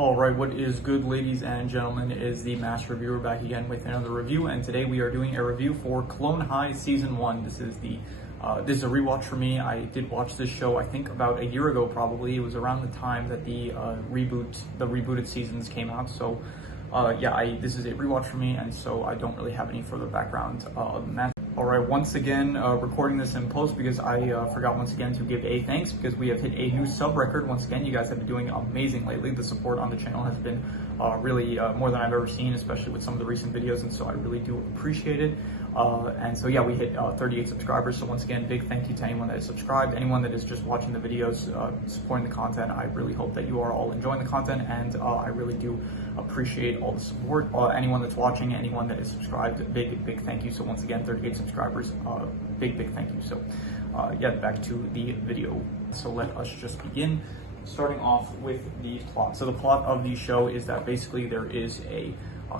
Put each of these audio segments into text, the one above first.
All right, what is good, ladies and gentlemen, is the Master Reviewer back again with another review, and today we are doing a review for Clone High Season 1. This is a rewatch for me. I did watch this show, I think, about a year ago, probably. It was around the time that the rebooted seasons came out, so this is a rewatch for me, and so I don't really have any further background than that. All right, once again, recording this in post because I forgot once again to give a thanks because we have hit a new sub record. Once again, you guys have been doing amazing lately. The support on the channel has been really more than I've ever seen, especially with some of the recent videos, and so I really do appreciate it. And so yeah, we hit 38 subscribers. So once again, big thank you to anyone that is subscribed, anyone that is just watching the videos, supporting the content. I really hope that you are all enjoying the content, and I really do appreciate all the support. Anyone that's watching, anyone that is subscribed, big thank you. So once again, 38 subscribers, big thank you. So yeah, back to the video. So let us just begin, starting off with the plot. So the plot of the show is that basically there is a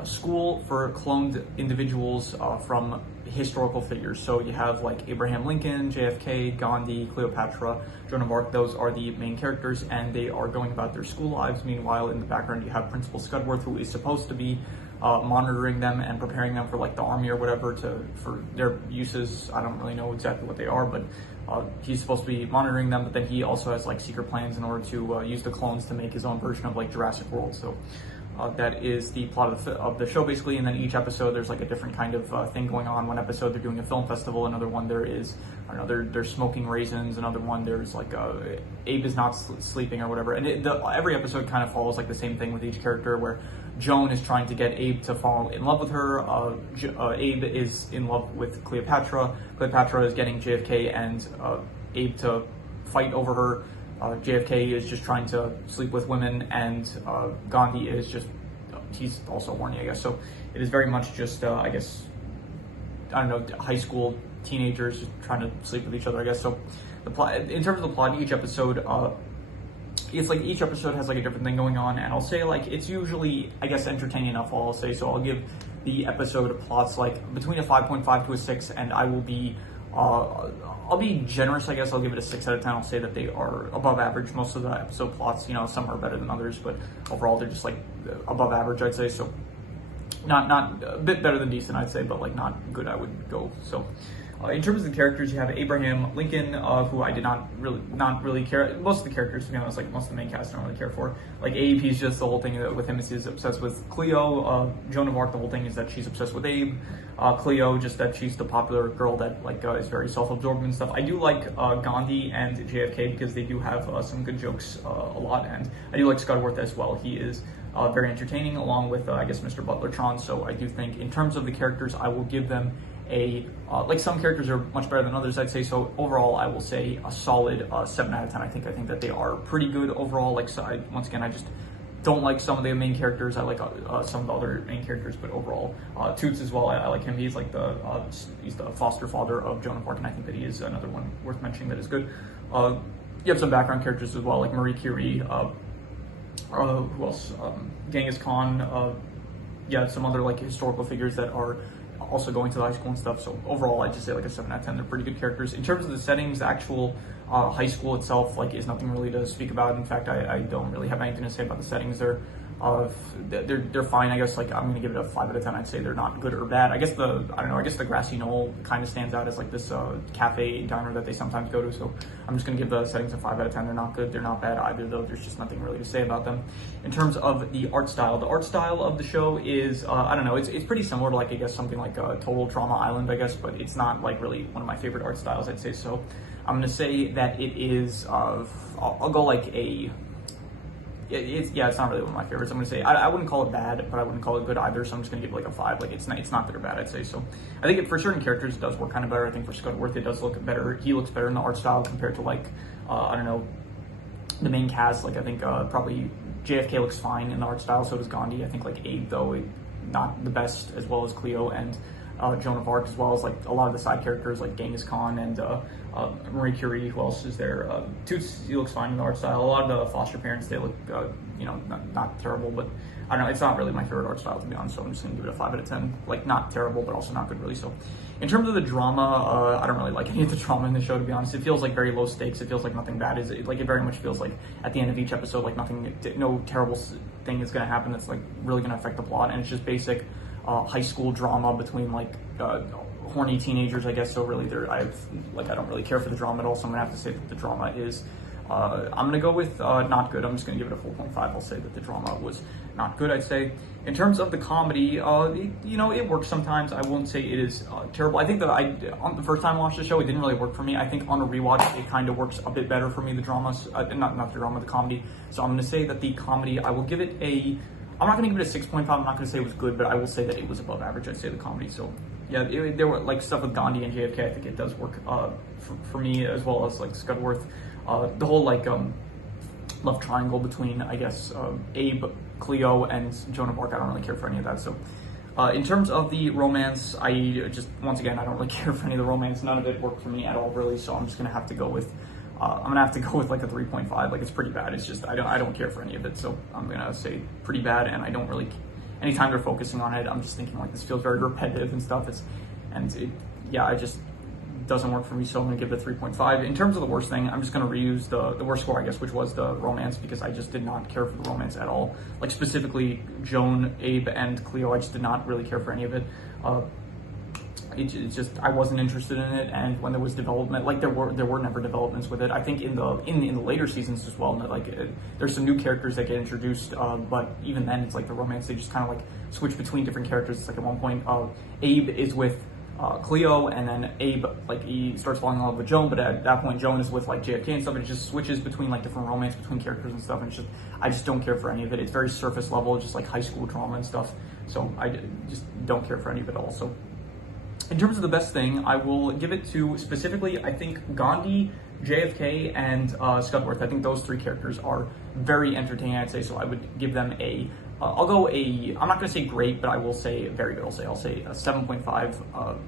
school for cloned individuals from historical figures. So you have like Abraham Lincoln, JFK, Gandhi, Cleopatra, Joan of Arc. Those are the main characters, and they are going about their school lives. Meanwhile, in the background, you have Principal Scudworth, who is supposed to be monitoring them and preparing them for like the army or whatever for their uses. I don't really know exactly what they are, but he's supposed to be monitoring them. But then he also has like secret plans in order to use the clones to make his own version of like Jurassic World. So that is the plot of the show, basically. And then each episode, there's like a different kind of thing going on. One episode, they're doing a film festival. Another one, there is, I don't know, they're smoking raisins. Another one, there's like Abe is not sleeping or whatever. And every episode kind of follows like the same thing with each character, where Joan is trying to get Abe to fall in love with her. Abe is in love with Cleopatra. Cleopatra is getting JFK and Abe to fight over her. JFK is just trying to sleep with women, and Gandhi is just, he's also horny, I guess. So it is very much just, I guess, I don't know, high school teenagers just trying to sleep with each other, I guess. So the plot, in terms of the plot, each episode, it's like each episode has like a different thing going on, and I'll say like it's usually, I guess, entertaining enough, I'll say. So I'll give the episode plots like between a 5.5 to a 6, and I will be I'll be generous, I guess. I'll give it a 6 out of 10. I'll say that they are above average. Most of the episode plots, you know, some are better than others, but overall they're just like above average, I'd say. So not a bit better than decent, I'd say, but like not good, I would go. So in terms of the characters, you have Abraham Lincoln, who I did not really care. Most of the characters, to be honest, like most of the main cast I don't really care for. Like AEP's just the whole thing with him is he's obsessed with Cleo. Joan of Arc, the whole thing is that she's obsessed with Abe. Cleo, just that she's the popular girl that like is very self-absorbed and stuff. I do like Gandhi and JFK because they do have some good jokes a lot, and I do like Scudworth as well. He is very entertaining, along with I guess Mr. Butlertron. So I do think in terms of the characters, I will give them a like some characters are much better than others, I'd say. So overall, I will say a solid 7 out of 10. I think that they are pretty good overall. Like, so once again, I just don't like some of the main characters. I like some of the other main characters, but overall, Toots as well. I like him. He's like he's the foster father of Joan of Arc, and I think that he is another one worth mentioning that is good. You have some background characters as well, like Marie Curie. Who else? Genghis Khan. Yeah, some other like historical figures that are also going to the high school and stuff. So overall, I'd just say like a 7 out of 10. They're pretty good characters. In terms of the settings, the actual high school itself like is nothing really to speak about. In fact, I don't really have anything to say about the settings. They're fine, I guess. Like, I'm gonna give it a 5 out of 10. I'd say they're not good or bad. I guess I guess the grassy knoll kind of stands out as like this cafe diner that they sometimes go to. So I'm just gonna give the settings a 5 out of 10. They're not good, they're not bad either, though. There's just nothing really to say about them. In terms of the art style of the show is I don't know, it's pretty similar to like I guess something like Total Drama Island, I guess, but it's not like really one of my favorite art styles, I'd say. So I'm gonna say that it is I'll go like a it's not really one of my favorites. I'm gonna say I wouldn't call it bad, but I wouldn't call it good either. So I'm just gonna give it like a 5. Like it's not good or bad, I'd say. So I think for certain characters it does work kind of better. I think for Scudworth it does look better. He looks better in the art style compared to like I don't know, the main cast. Like I think probably JFK looks fine in the art style. So does Gandhi. I think like Abe though, not the best, as well as Cleo and Joan of Arc, as well as like a lot of the side characters like Genghis Khan and Marie Curie. Who else is there? Toots, he looks fine in the art style. A lot of the foster parents, they look you know, not terrible, but I don't know, it's not really my favorite art style, to be honest. So I'm just gonna give it a 5 out of 10. Like, not terrible, but also not good, really. So in terms of the drama, I don't really like any of the drama in the show, to be honest. It feels like very low stakes. It feels like nothing bad is like, it very much feels like at the end of each episode, like nothing, no terrible thing is going to happen that's like really going to affect the plot, and it's just basic high school drama between like horny teenagers, I guess. So really, I don't really care for the drama at all. So I'm gonna have to say that the drama is. I'm gonna go with not good. I'm just gonna give it a 4.5. I'll say that the drama was not good. I'd say in terms of the comedy, it works sometimes. I won't say it is terrible. I think that on the first time I watched the show, it didn't really work for me. I think on a rewatch, it kind of works a bit better for me. The drama, not the drama, the comedy. So I'm gonna say that the comedy, I will give it a. I'm not going to give it a 6.5. I'm not going to say it was good, but I will say that it was above average. I'd say the comedy. So yeah, there were like stuff with Gandhi and JFK. I think it does work for me, as well as like Scudworth. The whole like love triangle between, I guess, Abe, Cleo, and Joan of Arc. I don't really care for any of that. So in terms of the romance, I just, once again, I don't really care for any of the romance. None of it worked for me at all, really. So I'm just going to have to go with. Like a 3.5. Like, it's pretty bad. It's just I don't care for any of it. So I'm gonna say pretty bad. And I don't really. Anytime they're focusing on it, I'm just thinking like this feels very repetitive and stuff. It just doesn't work for me. So I'm gonna give it a 3.5. In terms of the worst thing, I'm just gonna reuse the worst score, I guess, which was the romance, because I just did not care for the romance at all. Like, specifically Joan, Abe, and Cleo. I just did not really care for any of it. It's just I wasn't interested in it, and when there was development, like there were never developments with it. I think in the later seasons as well, there's some new characters that get introduced, but even then it's like the romance, they just kind of like switch between different characters. It's like at one point Abe is with Cleo, and then Abe, like, he starts falling in love with Joan, but at that point Joan is with like JFK and stuff. It just switches between like different romance between characters and stuff, and I just don't care for any of it. It's very surface level, just like high school drama and stuff. So I just don't care for any of it all. So in terms of the best thing, I will give it to, specifically, I think Gandhi, JFK, and Scudworth. I think those three characters are very entertaining, I'd say, so I would give them I'm not going to say great, but I will say very good. I'll say a 7.5.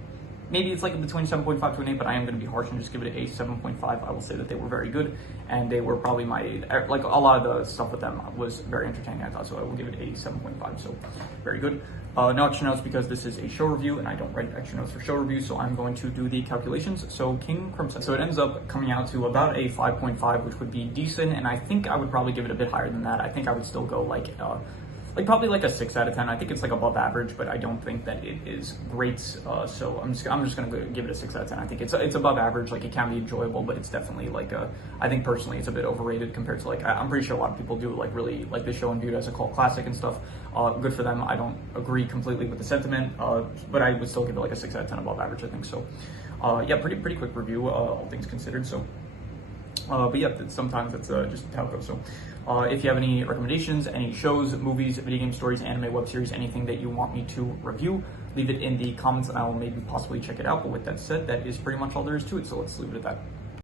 Maybe it's like between 7.5 to an 8, but I am going to be harsh and just give it a 7.5. I will say that they were very good, and they were probably like, a lot of the stuff with them was very entertaining, I thought, so I will give it a 7.5, so very good. No extra notes, because this is a show review, and I don't write extra notes for show reviews, so I'm going to do the calculations. So King Crimson, so it ends up coming out to about a 5.5, which would be decent, and I think I would probably give it a bit higher than that. I think I would still go like probably like a 6 out of 10. I think it's like above average, but I don't think that it is great. So I'm just gonna give it a 6 out of 10. I think it's above average. Like, it can be enjoyable, but it's definitely like I think personally it's a bit overrated compared to, like, I'm pretty sure a lot of people do like really like this show and view it as a cult classic and stuff. Good for them. I don't agree completely with the sentiment, but I would still give it like a 6 out of 10 above average, I think. So yeah, pretty quick review, all things considered. So but yeah, sometimes that's just how it goes. So if you have any recommendations, any shows, movies, video game stories, anime, web series, anything that you want me to review, leave it in the comments and I will maybe possibly check it out. But with that said, that is pretty much all there is to it. So let's leave it at that.